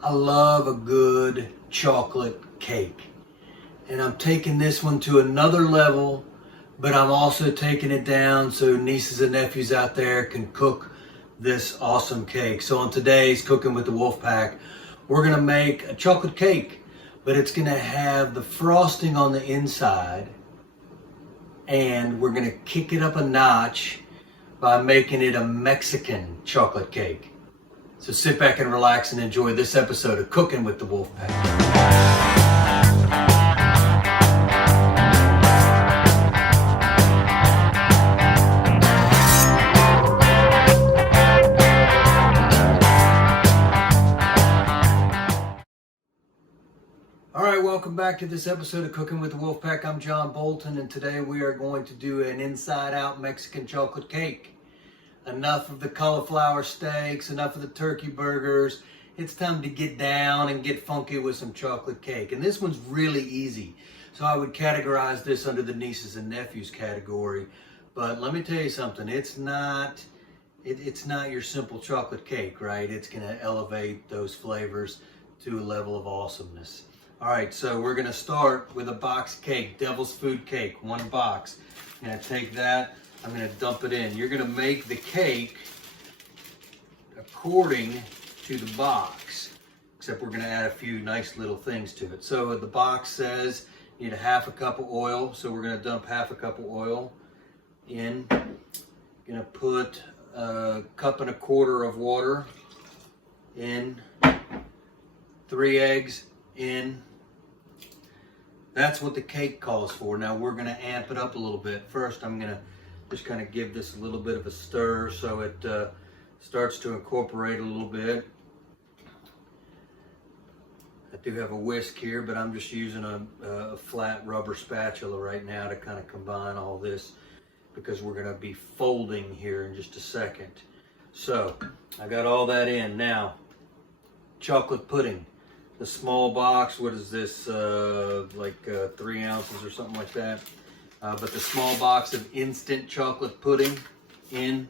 I love a good chocolate cake. And I'm taking this one to another level, but I'm also taking it down so nieces and nephews out there can cook this awesome cake. So on today's Cooking with the Wolfpack, we're gonna make a chocolate cake, but it's gonna have the frosting on the inside, and we're gonna kick it up a notch by making it a Mexican chocolate cake. So sit back and relax and enjoy this episode of Cooking with the Wolfpack. All right, welcome back to this episode of Cooking with the Wolfpack. I'm John Bolton, and today we are going to do an inside-out Mexican chocolate cake. Enough of the cauliflower steaks, enough of the turkey burgers. It's time to get down and get funky with some chocolate cake. And this one's really easy. So I would categorize this under the nieces and nephews category. But let me tell you something, it's not your simple chocolate cake, right? It's gonna elevate those flavors to a level of awesomeness. All right, so we're gonna start with a box cake, Devil's Food Cake, one box. I'm gonna take that, I'm gonna dump it in. You're gonna make the cake according to the box, except we're gonna add a few nice little things to it. So the box says you need a half a cup of oil, so we're gonna dump half a cup of oil in. Gonna put a cup and a quarter of water in, 3 eggs in. That's what the cake calls for. Now we're gonna amp it up a little bit. First, I'm gonna just kind of give this a little bit of a stir so it starts to incorporate a little bit. I do have a whisk here, but I'm just using a flat rubber spatula right now to kind of combine all this because we're gonna be folding here in just a second. So I got all that in. Now, chocolate pudding. The small box, what is this, like 3 ounces or something like that. But the small box of instant chocolate pudding into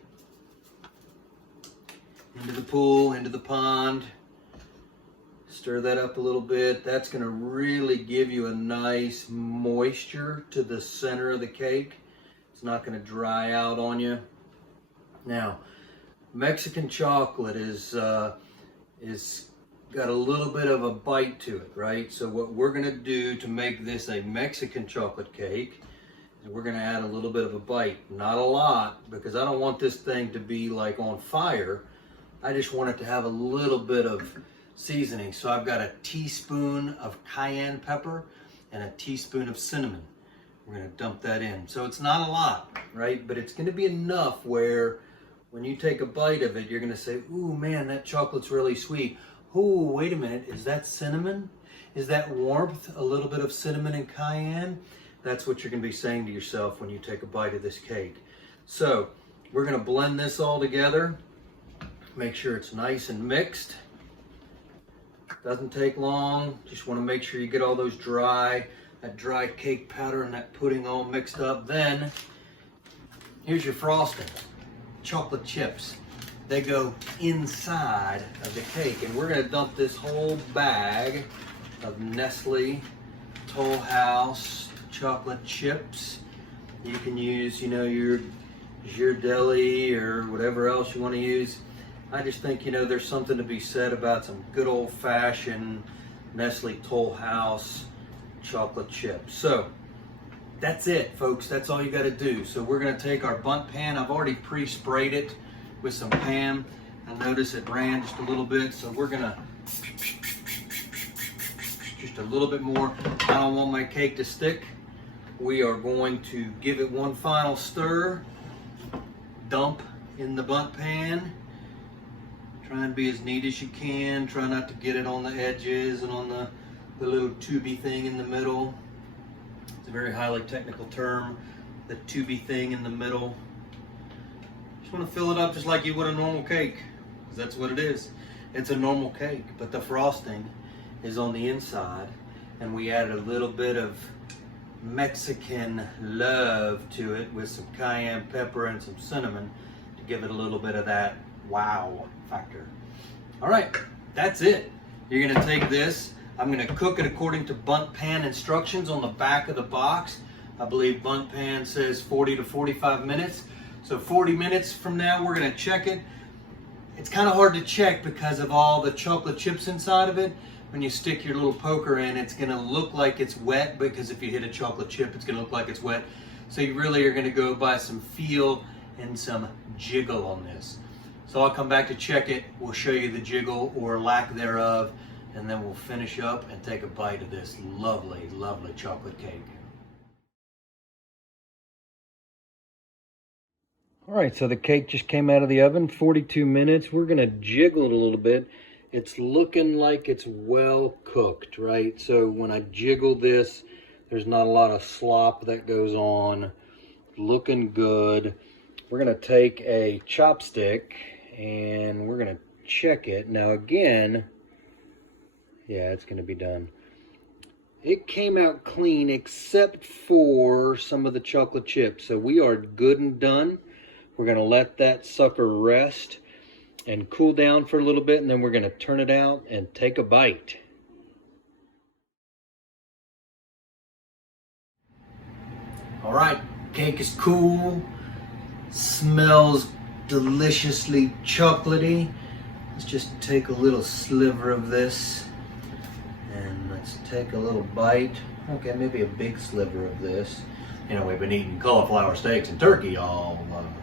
the pool, into the pond. Stir that up a little bit. That's gonna really give you a nice moisture to the center of the cake. It's not gonna dry out on you. Now, Mexican chocolate is got a little bit of a bite to it, right? So what we're gonna do to make this a Mexican chocolate cake is we're gonna add a little bit of a bite. Not a lot, because I don't want this thing to be like on fire. I just want it to have a little bit of seasoning. So I've got a teaspoon of cayenne pepper and a teaspoon of cinnamon. We're gonna dump that in. So it's not a lot, right? But it's gonna be enough where when you take a bite of it, you're gonna say, ooh man, that chocolate's really sweet. Oh, wait a minute, is that cinnamon? Is that warmth, a little bit of cinnamon and cayenne? That's what you're gonna be saying to yourself when you take a bite of this cake. So we're gonna blend this all together. Make sure it's nice and mixed. Doesn't take long. Just wanna make sure you get all those that dry cake powder and that pudding all mixed up. Then, here's your frosting, chocolate chips. They go inside of the cake, and we're gonna dump this whole bag of Nestle Toll House chocolate chips. You can use, your Ghirardelli or whatever else you want to use. I just think, there's something to be said about some good old-fashioned Nestle Toll House chocolate chips. So that's it, folks. That's all you got to do. So we're gonna take our bundt pan. I've already pre-sprayed it with some Pam. I notice it ran just a little bit, so we're gonna just a little bit more. I don't want my cake to stick. We are going to give it one final stir, dump in the bundt pan. Try and be as neat as you can. Try not to get it on the edges and on the little tubey thing in the middle. It's a very highly technical term, the tubey thing in the middle. Just want to fill it up just like you would a normal cake, because that's what it is. It's a normal cake, but the frosting is on the inside, and we added a little bit of Mexican love to it with some cayenne pepper and some cinnamon to give it a little bit of that wow factor. All right, that's it. You're gonna take this. I'm gonna cook it according to bundt pan instructions on the back of the box. I believe bundt pan says 40 to 45 minutes. So 40 minutes from now, we're gonna check it. It's kind of hard to check because of all the chocolate chips inside of it. When you stick your little poker in, it's gonna look like it's wet, because if you hit a chocolate chip, it's gonna look like it's wet. So you really are gonna go by some feel and some jiggle on this. So I'll come back to check it. We'll show you the jiggle or lack thereof, and then we'll finish up and take a bite of this lovely, lovely chocolate cake. All right, so the cake just came out of the oven, 42 minutes. We're gonna jiggle it a little bit. It's looking like it's well cooked, right? So when I jiggle this, there's not a lot of slop that goes on. Looking good. We're gonna take a chopstick and we're gonna check it. Now again, yeah, it's gonna be done. It came out clean except for some of the chocolate chips. So we are good and done. We're gonna let that sucker rest and cool down for a little bit, and then we're gonna turn it out and take a bite. All right, cake is cool, smells deliciously chocolatey. Let's just take a little sliver of this, and let's take a little bite. Okay, maybe a big sliver of this. You know, we've been eating cauliflower steaks and turkey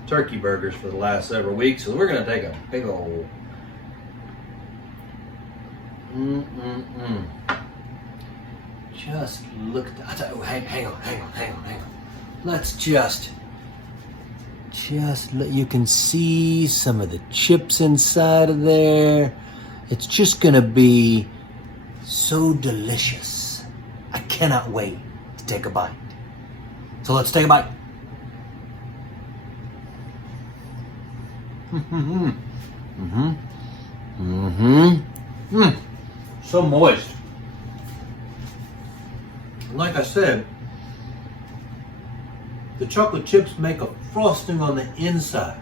turkey burgers for the last several weeks, so we're gonna take a big old Just look at that. Oh, hang on. Let's just let, you can see some of the chips inside of there. It's just gonna be so delicious. I cannot wait to take a bite. So let's take a bite. So moist. Like I said, the chocolate chips make a frosting on the inside.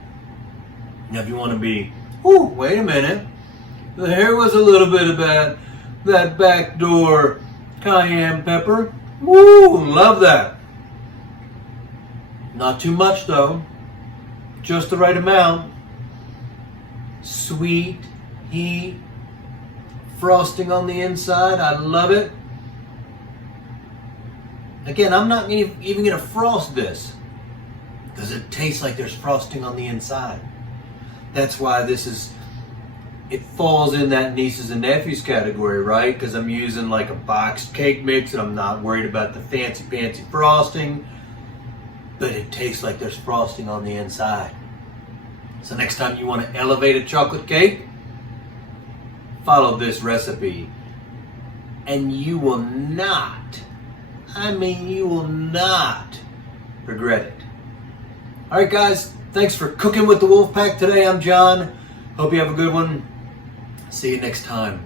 Now if you want to be, ooh, wait a minute, there was a little bit of that backdoor cayenne pepper. Woo, love that. Not too much though, just the right amount. Sweet, heat, frosting on the inside, I love it. Again, I'm not even gonna frost this because it tastes like there's frosting on the inside. That's why it falls in that nieces and nephews category, right? Because I'm using like a boxed cake mix and I'm not worried about the fancy frosting, but it tastes like there's frosting on the inside. So next time you want to elevate a chocolate cake, follow this recipe and you will not, you will not regret it. All right, guys, thanks for cooking with the Wolfpack today. I'm John. Hope you have a good one. See you next time.